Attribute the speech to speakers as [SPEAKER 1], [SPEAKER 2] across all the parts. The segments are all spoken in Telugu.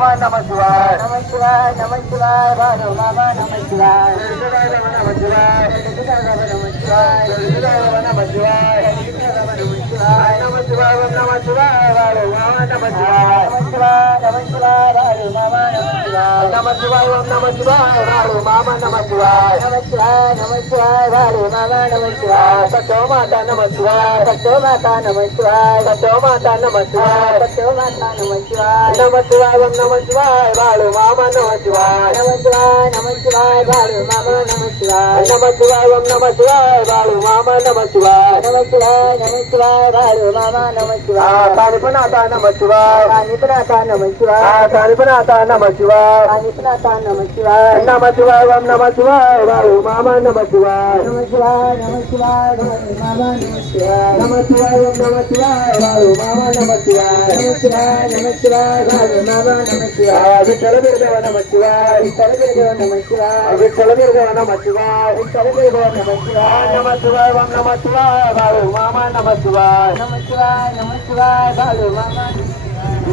[SPEAKER 1] ராமா நமசிவாய்
[SPEAKER 2] நமசிவாய் நமசிவாய் ராமா ராமா நமசிவாய்
[SPEAKER 1] நமசிவாய் நமசிவாய் நமசிவாய் நமசிவாய் நமசிவாய் ராமா நமசிவாய்
[SPEAKER 2] நமசிவாய் நமசிவாய் ராமா நமசிவாய்
[SPEAKER 1] నమ శివాయ ఓం నమ శివాయ వాడు మామ నమ శివాయ
[SPEAKER 2] నమ శివాయ నమ శివాయ వాడు మామ నమ శివాయ
[SPEAKER 1] సత్యో మాత నమ శివాయ
[SPEAKER 2] సత్యో మాత నమ శివాయ
[SPEAKER 1] సత్యో మాత నమ శివాయ
[SPEAKER 2] సత్యో మాత నమ శివాయ
[SPEAKER 1] నమ శివాయ ఓం నమ శివాయ వాడు మామ నమ శివాయ
[SPEAKER 2] నమ శివాయ నమ శివాయ వాడు మామ నమ శివాయ
[SPEAKER 1] నమ శివాయ ఓం నమ శివాయ వాడు మామ నమ శివాయ
[SPEAKER 2] నమ శివాయ నమ శివాయ వాడు మామ నమ శివాయ
[SPEAKER 1] కానిపనాథ నమ శివాయ
[SPEAKER 2] కానిపనాథ నమ శివాయ
[SPEAKER 1] కానిపనాథ నమ శివాయ
[SPEAKER 2] विश्वनाथा नम शिवाय.
[SPEAKER 1] नम शिवाय ओम नम शिवाय वायू मामा नम शिवाय
[SPEAKER 2] नम शिवाय नम शिवाय मामा नम शिवाय
[SPEAKER 1] नम शिवाय ओम नम शिवाय वायू मामा नम शिवाय
[SPEAKER 2] नम शिवाय नम शिवाय वायू मामा नम शिवाय
[SPEAKER 1] विठ्ठल देव नम शिवाय
[SPEAKER 2] विठ्ठल देव नम शिवाय
[SPEAKER 1] विठ्ठल देव नम शिवाय
[SPEAKER 2] विठ्ठल देव नम शिवाय नम
[SPEAKER 1] शिवाय ओम नम शिवाय वायू मामा नम शिवाय
[SPEAKER 2] नम शिवाय नम शिवाय वायू मामा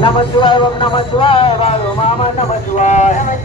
[SPEAKER 1] नम शिवाय ओम नम शिवाय वायू मामा नम शिवाय